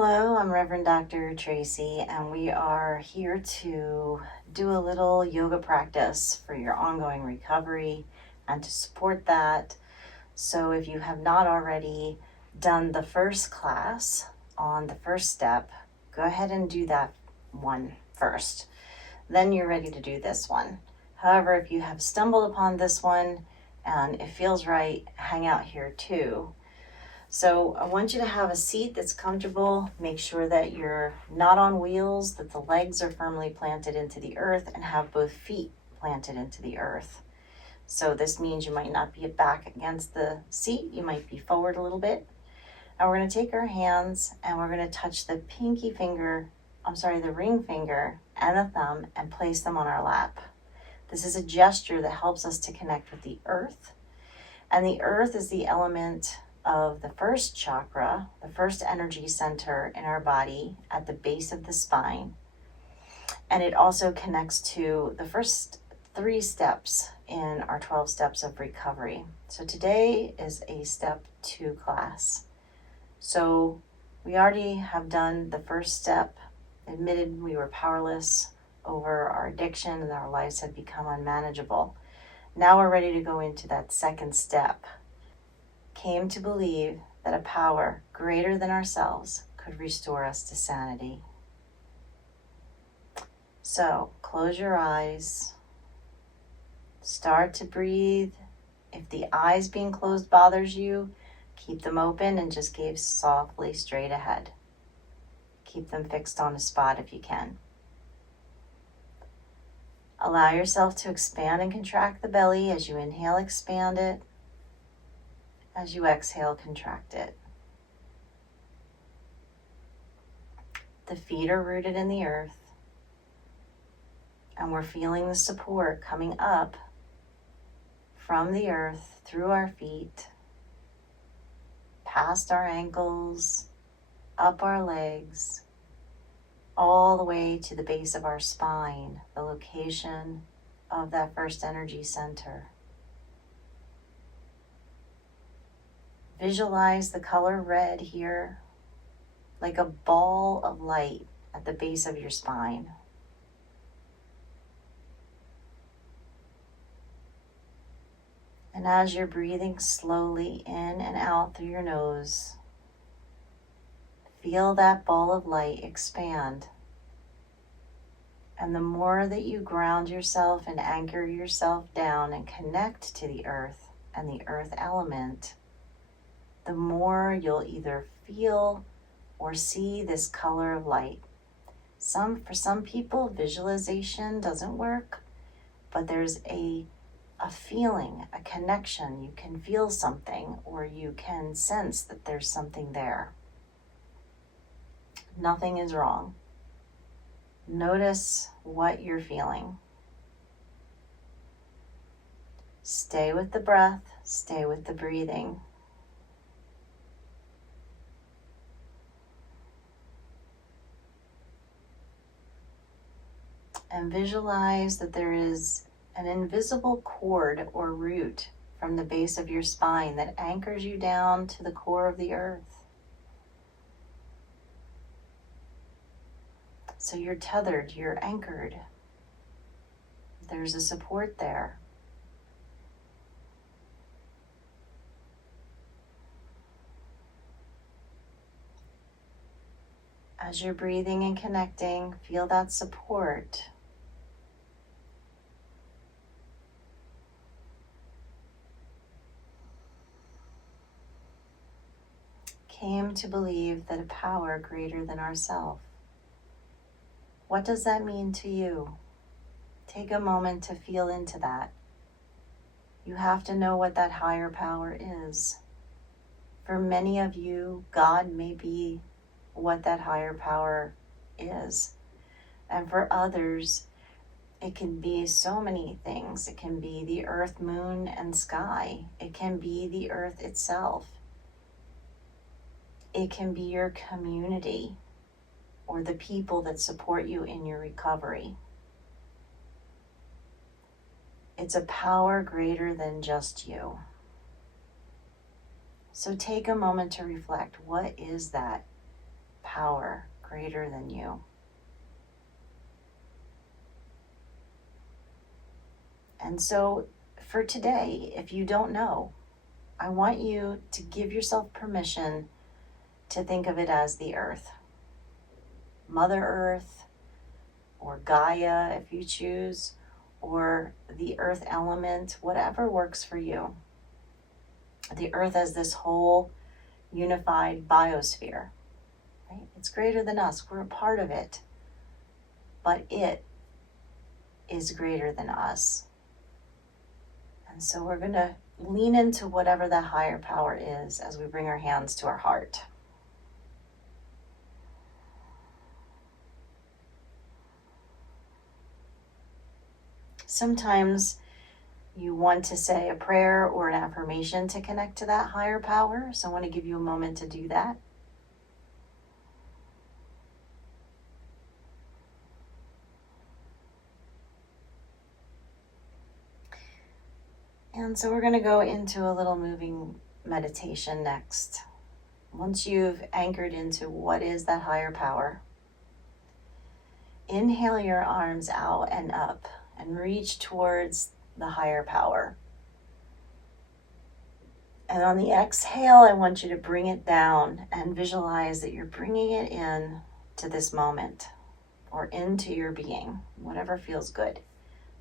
Hello, I'm Reverend Dr. Tracey, and we are here to do a little yoga practice for your ongoing recovery and to support that. So, if you have not already done the first class on the first step, go ahead and do that one first. Then you're ready to do this one. However, if you have stumbled upon this one and it feels right, hang out here too. So I want you to have a seat that's comfortable. Make sure that you're not on wheels, that the legs are firmly planted into the earth, and have both feet planted into the earth. So this means you might not be back against the seat. You might be forward a little bit. And we're going to take our hands and we're going to touch the the ring finger and the thumb and place them on our lap. This is a gesture that helps us to connect with the earth. And the earth is the element of the first chakra, the first energy center in our body at the base of the spine. And it also connects to the first 3 steps in our 12 steps of recovery. So today is a step 2 class. So we already have done the first step, admitted we were powerless over our addiction and our lives had become unmanageable. Now we're ready to go into that second step. Came to believe that a power greater than ourselves could restore us to sanity. So close your eyes. Start to breathe. If the eyes being closed bothers you, keep them open and just gaze softly straight ahead. Keep them fixed on a spot if you can. Allow yourself to expand and contract the belly. As you inhale, expand it. As you exhale, contract it. The feet are rooted in the earth, and we're feeling the support coming up from the earth through our feet, past our ankles, up our legs, all the way to the base of our spine, the location of that first energy center. Visualize the color red here, like a ball of light at the base of your spine. And as you're breathing slowly in and out through your nose, feel that ball of light expand. And the more that you ground yourself and anchor yourself down and connect to the earth and the earth element, the more you'll either feel or see this color of light. For some people, visualization doesn't work, but there's a feeling, a connection. You can feel something, or you can sense that there's something there. Nothing is wrong. Notice what you're feeling. Stay with the breath, stay with the breathing. And visualize that there is an invisible cord or root from the base of your spine that anchors you down to the core of the earth. So you're tethered, you're anchored. There's a support there. As you're breathing and connecting, feel that support. Came to believe that a power greater than ourselves. What does that mean to you? Take a moment to feel into that. You have to know what that higher power is. For many of you, God may be what that higher power is. And for others, it can be so many things. It can be the earth, moon, and sky. It can be the earth itself. It can be your community or the people that support you in your recovery. It's a power greater than just you. So take a moment to reflect. What is that power greater than you. And so for today, if you don't know, I want you to give yourself permission to think of it as the earth. Mother Earth, or Gaia if you choose, or the earth element, whatever works for you. The earth as this whole unified biosphere, right? It's greater than us. We're a part of it, but it is greater than us. And so we're going to lean into whatever that higher power is as we bring our hands to our heart. Sometimes you want to say a prayer or an affirmation to connect to that higher power. So I want to give you a moment to do that. And so we're going to go into a little moving meditation next. Once you've anchored into what is that higher power, inhale your arms out and up and reach towards the higher power. And on the exhale, I want you to bring it down and visualize that you're bringing it in to this moment or into your being, whatever feels good.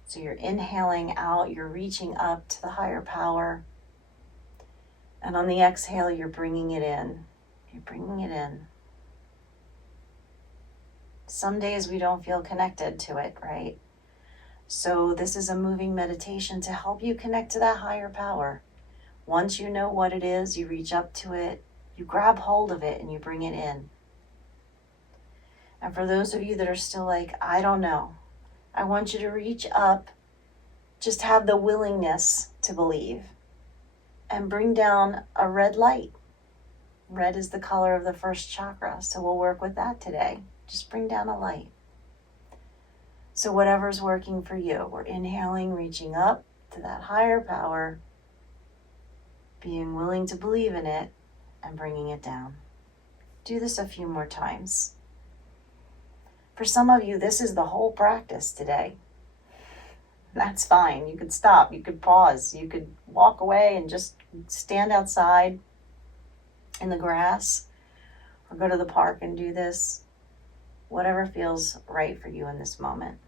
So you're inhaling out, you're reaching up to the higher power. And on the exhale, you're bringing it in. You're bringing it in. Some days we don't feel connected to it, right? So this is a moving meditation to help you connect to that higher power. Once you know what it is, you reach up to it, you grab hold of it, and you bring it in. And for those of you that are still like, I don't know, I want you to reach up, just have the willingness to believe, and bring down a red light. Red is the color of the first chakra, so we'll work with that today. Just bring down a light. So whatever's working for you, we're inhaling, reaching up to that higher power, being willing to believe in it, and bringing it down. Do this a few more times. For some of you, this is the whole practice today. That's fine. You could stop, you could pause, you could walk away and just stand outside in the grass or go to the park and do this. Whatever feels right for you in this moment.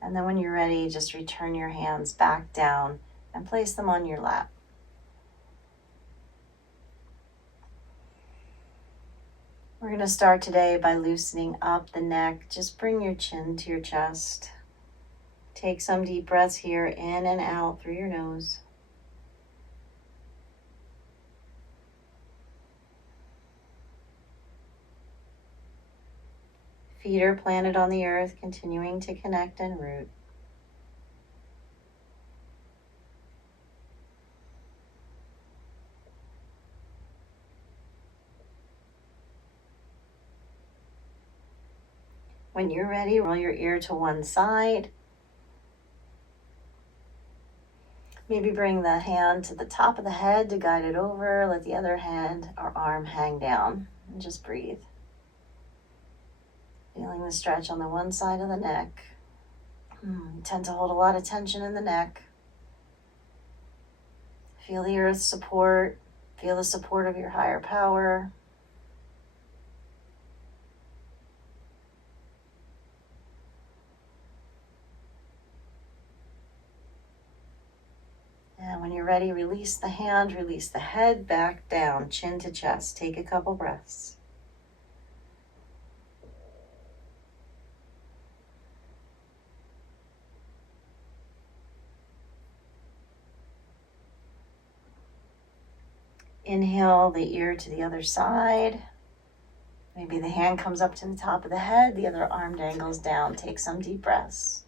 And then when you're ready, just return your hands back down and place them on your lap. We're going to start today by loosening up the neck. Just bring your chin to your chest. Take some deep breaths here, in and out through your nose. Feet are planted on the earth, continuing to connect and root. When you're ready, roll your ear to one side. Maybe bring the hand to the top of the head to guide it over. Let the other hand or arm hang down and just breathe. Feeling the stretch on the one side of the neck. You tend to hold a lot of tension in the neck. Feel the earth support. Feel the support of your higher power. And when you're ready, release the hand, release the head back down, chin to chest. Take a couple breaths. Inhale the ear to the other side. Maybe the hand comes up to the top of the head, the other arm dangles down. Take some deep breaths.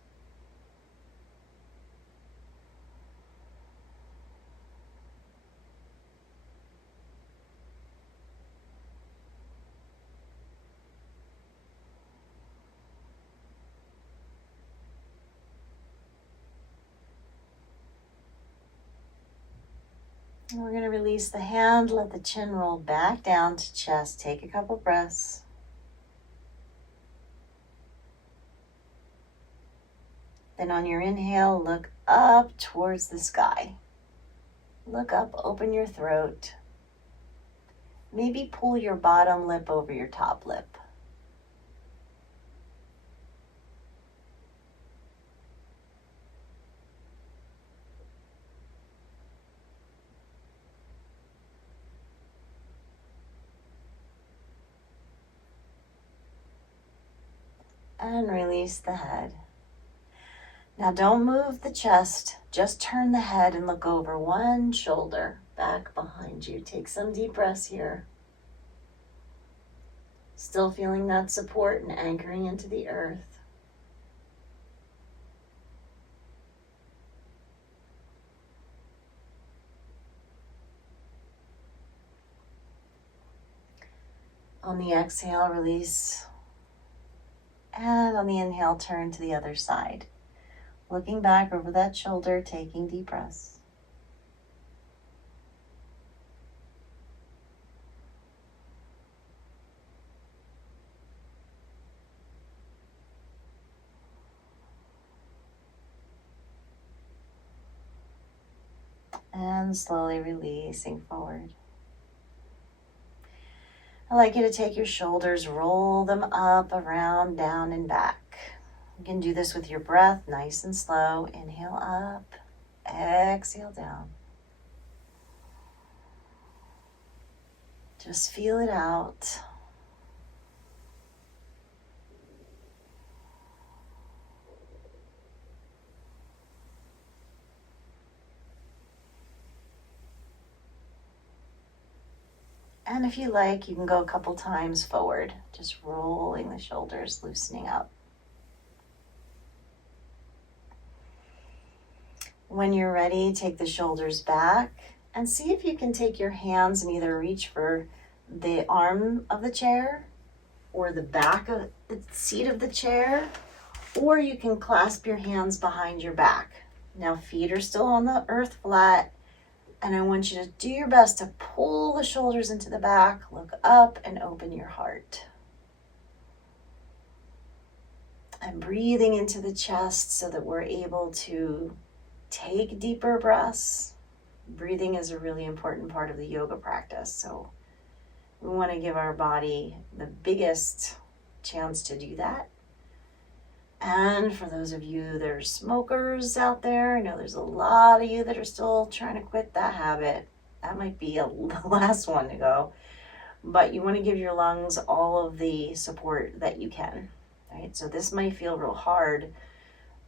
And we're going to release the hand, let the chin roll back down to chest. Take a couple breaths. Then on your inhale, look up towards the sky. Look up, open your throat. Maybe pull your bottom lip over your top lip. And release the head. Now don't move the chest, just turn the head and look over one shoulder back behind you. Take some deep breaths here. Still feeling that support and anchoring into the earth. On the exhale, release. And on the inhale, turn to the other side. Looking back over that shoulder, taking deep breaths. And slowly releasing forward. I'd like you to take your shoulders, roll them up, around, down, and back. You can do this with your breath, nice and slow. Inhale up, exhale down. Just feel it out. And if you like, you can go a couple times forward, just rolling the shoulders, loosening up. When you're ready, take the shoulders back and see if you can take your hands and either reach for the arm of the chair or the back of the seat of the chair, or you can clasp your hands behind your back. Now feet are still on the earth flat, and I want you to do your best to pull the shoulders into the back, look up and open your heart. And breathing into the chest so that we're able to take deeper breaths. Breathing is a really important part of the yoga practice, so we want to give our body the biggest chance to do that. And for those of you that are smokers out there, I know there's a lot of you that are still trying to quit that habit. That might be the last one to go. But you want to give your lungs all of the support that you can, right? So this might feel real hard.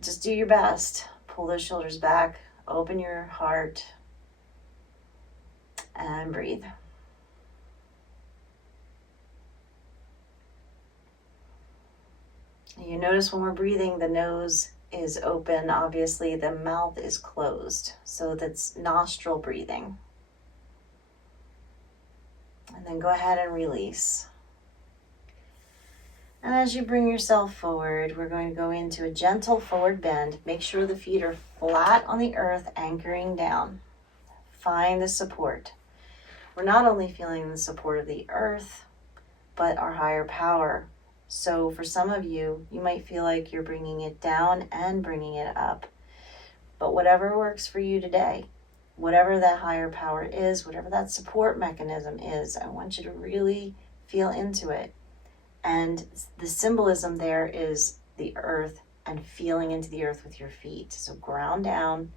Just do your best. Pull those shoulders back, open your heart, and breathe. You notice when we're breathing, the nose is open. Obviously, the mouth is closed. So that's nostril breathing. And then go ahead and release. And as you bring yourself forward, we're going to go into a gentle forward bend. Make sure the feet are flat on the earth, anchoring down. Find the support. We're not only feeling the support of the earth, but our higher power. So for some of you, you might feel like you're bringing it down and bringing it up. But whatever works for you today, whatever that higher power is, whatever that support mechanism is, I want you to really feel into it. And the symbolism there is the earth and feeling into the earth with your feet. So ground down,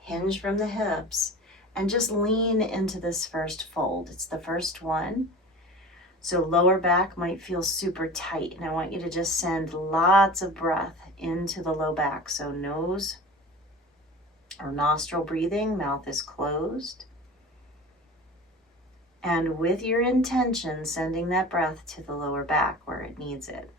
hinge from the hips, and just lean into this first fold. It's the first one. So lower back might feel super tight, and I want you to just send lots of breath into the low back. So nose or nostril breathing, mouth is closed. And with your intention, sending that breath to the lower back where it needs it.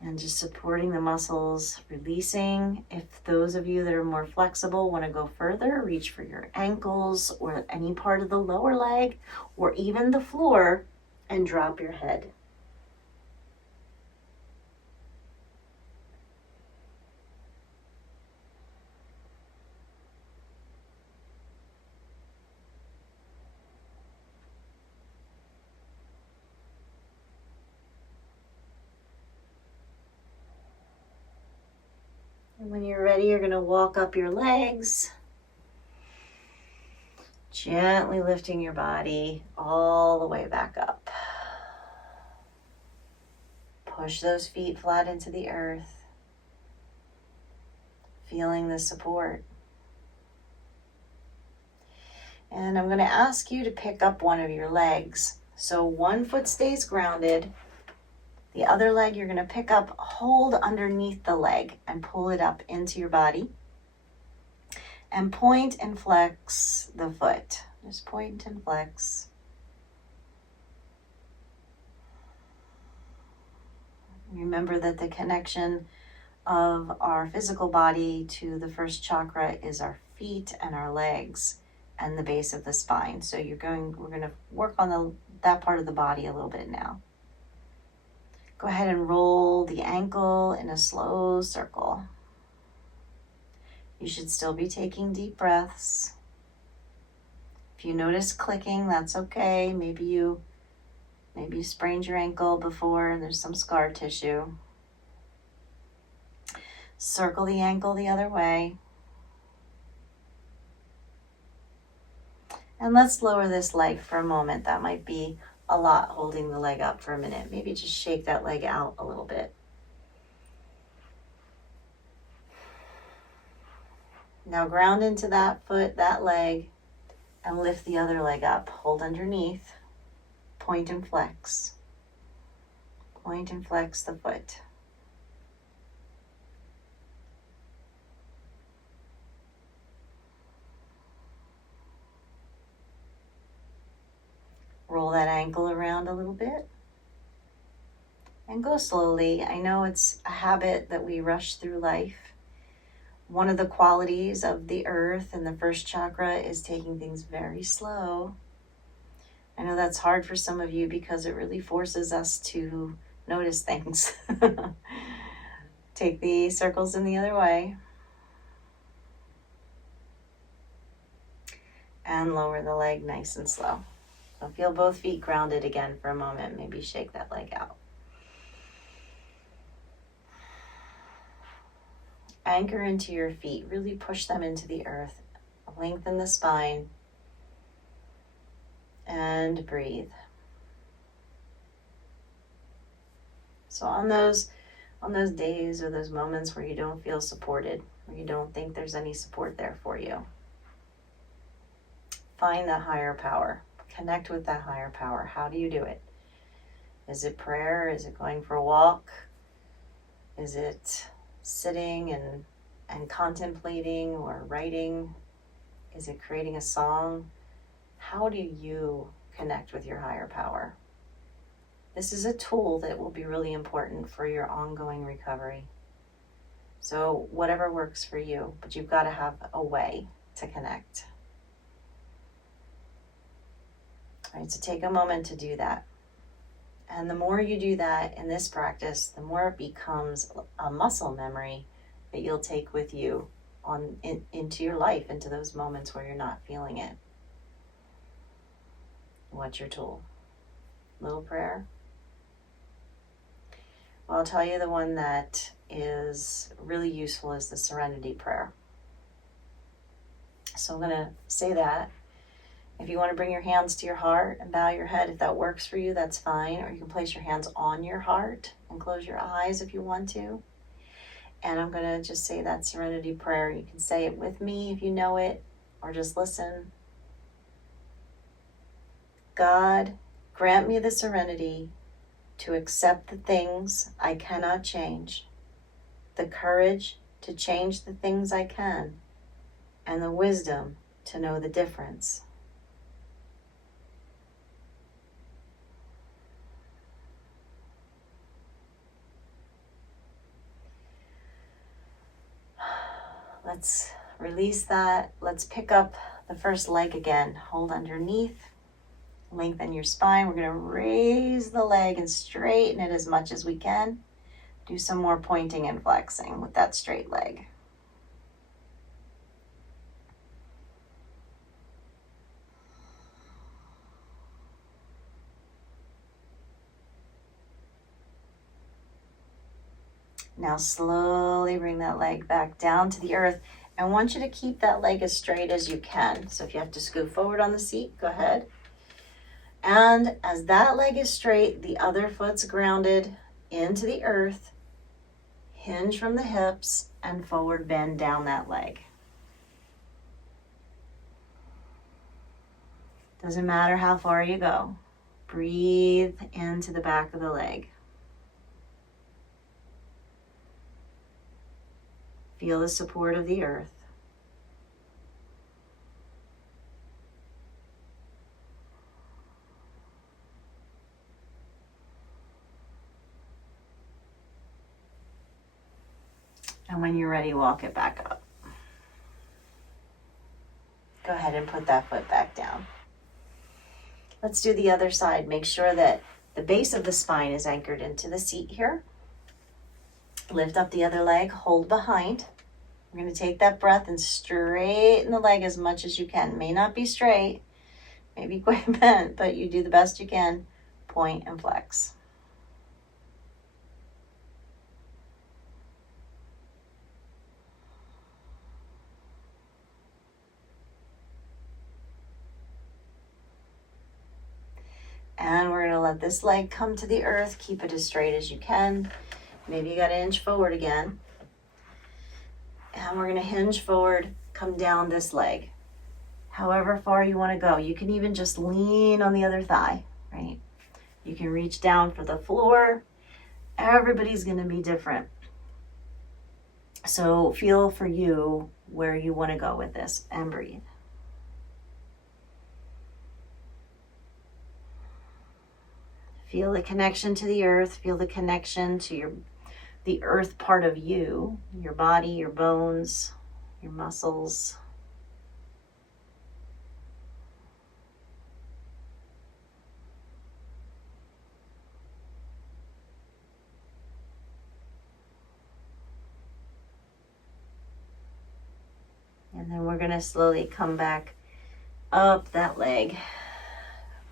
And just supporting the muscles, releasing. If those of you that are more flexible want to go further, reach for your ankles or any part of the lower leg or even the floor and drop your head. And when you're ready, you're going to walk up your legs, gently lifting your body all the way back up. Push those feet flat into the earth, feeling the support. And I'm going to ask you to pick up one of your legs. So one foot stays grounded. The other leg you're going to pick up, hold underneath the leg and pull it up into your body. And point and flex the foot. Just point and flex. Remember that the connection of our physical body to the first chakra is our feet and our legs and the base of the spine. So we're going to work on that part of the body a little bit now. Go ahead and roll the ankle in a slow circle. You should still be taking deep breaths. If you notice clicking, that's okay. Maybe you sprained your ankle before and there's some scar tissue. Circle the ankle the other way. And let's lower this leg for a moment. That might be a lot, holding the leg up for a minute. Maybe just shake that leg out a little bit. Now ground into that foot, that leg, and lift the other leg up. Hold underneath. Point and flex. Point and flex the foot. Roll that ankle around a little bit. And go slowly. I know it's a habit that we rush through life. One of the qualities of the earth and the first chakra is taking things very slow. I know that's hard for some of you because it really forces us to notice things. Take the circles in the other way. And lower the leg nice and slow. So feel both feet grounded again for a moment. Maybe shake that leg out. Anchor into your feet. Really push them into the earth. Lengthen the spine. And breathe. So on those days or those moments where you don't feel supported, where you don't think there's any support there for you, find that higher power. Connect with that higher power. How do you do it? Is it prayer? Is it going for a walk? Is it sitting and contemplating or writing? Is it creating a song? How do you connect with your higher power? This is a tool that will be really important for your ongoing recovery. So whatever works for you, but you've got to have a way to connect. All right, so take a moment to do that. And the more you do that in this practice, the more it becomes a muscle memory that you'll take with you into your life, into those moments where you're not feeling it. What's your tool? Little prayer? Well, I'll tell you the one that is really useful is the Serenity Prayer. So I'm going to say that. If you want to bring your hands to your heart and bow your head, if that works for you, that's fine. Or you can place your hands on your heart and close your eyes if you want to. And I'm going to just say that Serenity Prayer. You can say it with me if you know it, or just listen. God, grant me the serenity to accept the things I cannot change, the courage to change the things I can, and the wisdom to know the difference. Let's release that. Let's pick up the first leg again. Hold underneath. Lengthen your spine. We're going to raise the leg and straighten it as much as we can. Do some more pointing and flexing with that straight leg. Now slowly bring that leg back down to the earth. I want you to keep that leg as straight as you can. So if you have to scoot forward on the seat, go ahead. And as that leg is straight, the other foot's grounded into the earth. Hinge from the hips and forward bend down that leg. Doesn't matter how far you go. Breathe into the back of the leg. Feel the support of the earth. And when you're ready, walk it back up. Go ahead and put that foot back down. Let's do the other side. Make sure that the base of the spine is anchored into the seat here. Lift up the other leg, hold behind. We're going to take that breath and straighten the leg as much as you can. May not be straight, maybe quite bent, but you do the best you can. Point and flex. And we're going to let this leg come to the earth. Keep it as straight as you can. Maybe you got to inch forward again. And we're going to hinge forward, come down this leg. However far you want to go. You can even just lean on the other thigh, right? You can reach down for the floor. Everybody's going to be different. So feel for you where you want to go with this and breathe. Feel the connection to the earth. Feel the connection to the earth part of you, your body, your bones, your muscles. And then we're going to slowly come back up that leg.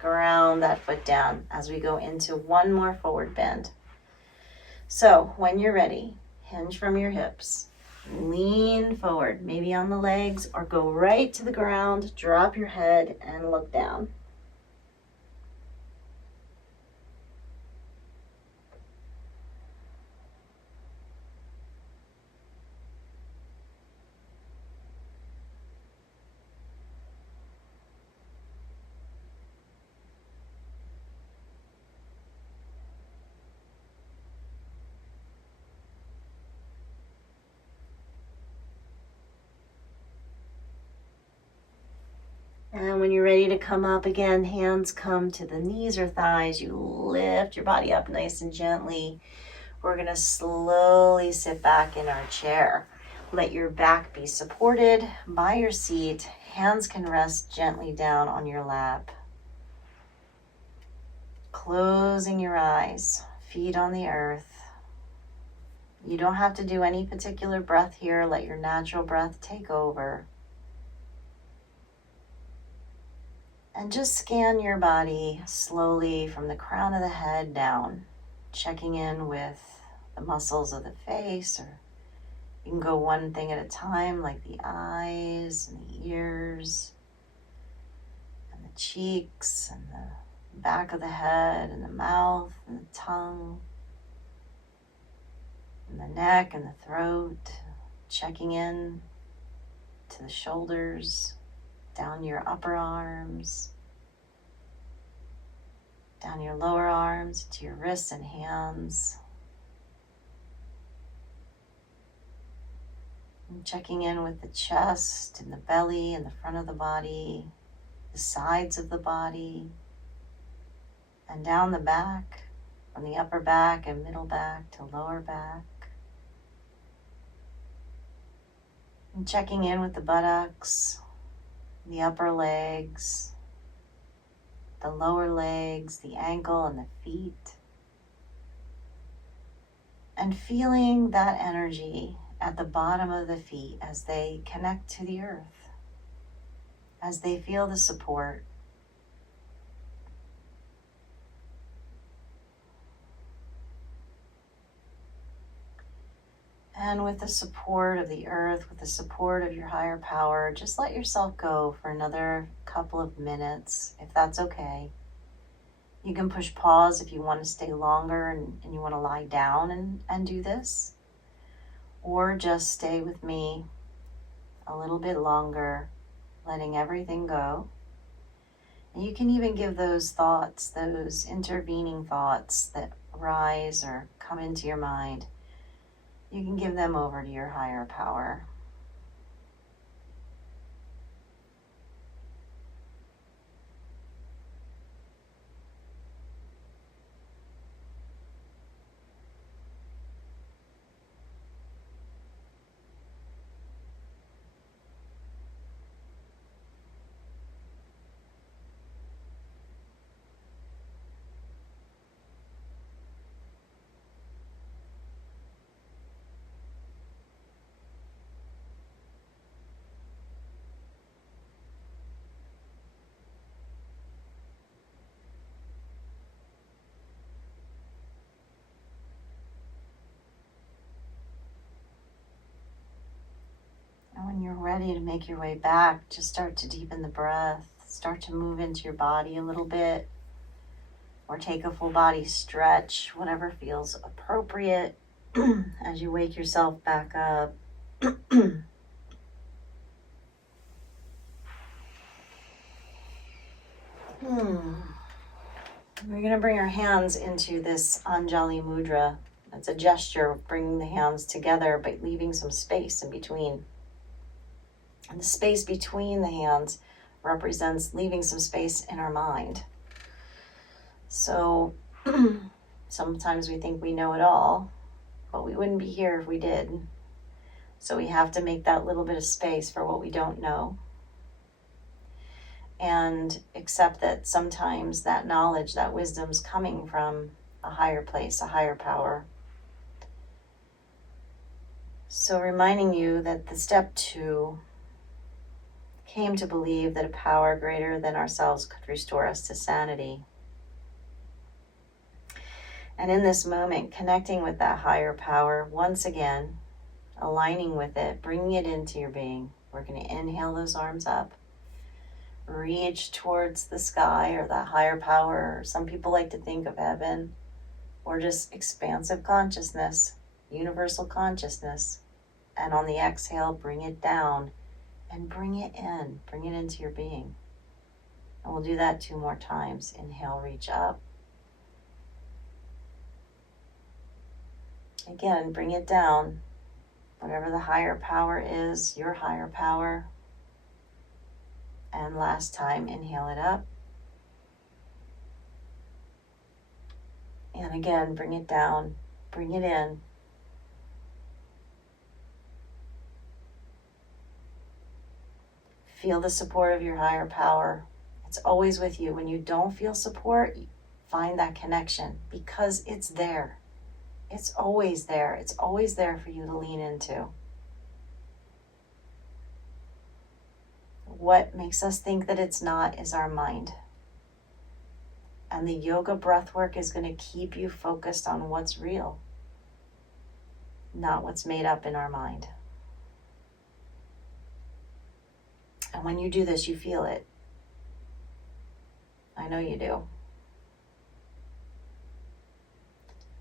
Ground that foot down as we go into one more forward bend. So when you're ready, hinge from your hips, lean forward, maybe on the legs, or go right to the ground, drop your head and look down. And when you're ready to come up again, hands come to the knees or thighs. You lift your body up nice and gently. We're going to slowly sit back in our chair. Let your back be supported by your seat. Hands can rest gently down on your lap. Closing your eyes, feet on the earth. You don't have to do any particular breath here. Let your natural breath take over. And just scan your body slowly from the crown of the head down, checking in with the muscles of the face, or you can go one thing at a time, like the eyes and the ears and the cheeks and the back of the head and the mouth and the tongue and the neck and the throat, checking in to the shoulders, down your upper arms, down your lower arms, to your wrists and hands. And checking in with the chest and the belly and the front of the body, the sides of the body, and down the back, from the upper back and middle back to lower back. And checking in with the buttocks, the upper legs, the lower legs, the ankle and the feet. And feeling that energy at the bottom of the feet as they connect to the earth, as they feel the support. And with the support of the earth, with the support of your higher power, just let yourself go for another couple of minutes, if that's okay. You can push pause if you want to stay longer and you want to lie down and do this. Or just stay with me a little bit longer, letting everything go. And you can even give those thoughts, those intervening thoughts that rise or come into your mind, you can give them over to your higher power. And when you're ready to make your way back, just start to deepen the breath. Start to move into your body a little bit, or take a full body stretch, whatever feels appropriate as you wake yourself back up. We're going to bring our hands into this Anjali Mudra. It's a gesture of bringing the hands together but leaving some space in between. And the space between the hands represents leaving some space in our mind. So sometimes we think we know it all, but we wouldn't be here if we did. So we have to make that little bit of space for what we don't know. And accept that sometimes that knowledge, that wisdom's coming from a higher place, a higher power. So reminding you that the step 2 came to believe that a power greater than ourselves could restore us to sanity. And in this moment, connecting with that higher power, once again, aligning with it, bringing it into your being. We're going to inhale those arms up. Reach towards the sky or that higher power. Some people like to think of heaven or just expansive consciousness, universal consciousness. And on the exhale, bring it down and bring it into your being. And we'll do that 2 more times. Inhale, reach up. Again, bring it down. Whatever the higher power is, your higher power. And last time, inhale it up. And again, bring it down, bring it in. Feel the support of your higher power. It's always with you. When you don't feel support, find that connection because it's there. It's always there. It's always there for you to lean into. What makes us think that it's not is our mind. And the yoga breath work is going to keep you focused on what's real, not what's made up in our mind. And when you do this, you feel it. I know you do.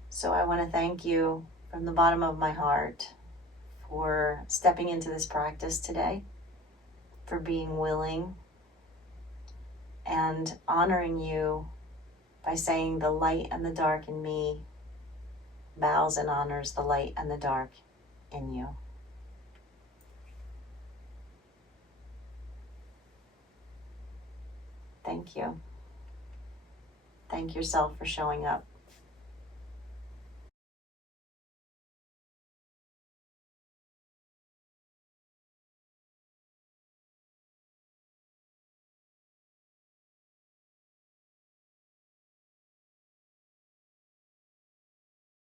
So I want to thank you from the bottom of my heart for stepping into this practice today, for being willing, and honoring you by saying the light and the dark in me bows and honors the light and the dark in you. Thank you. Thank yourself for showing up.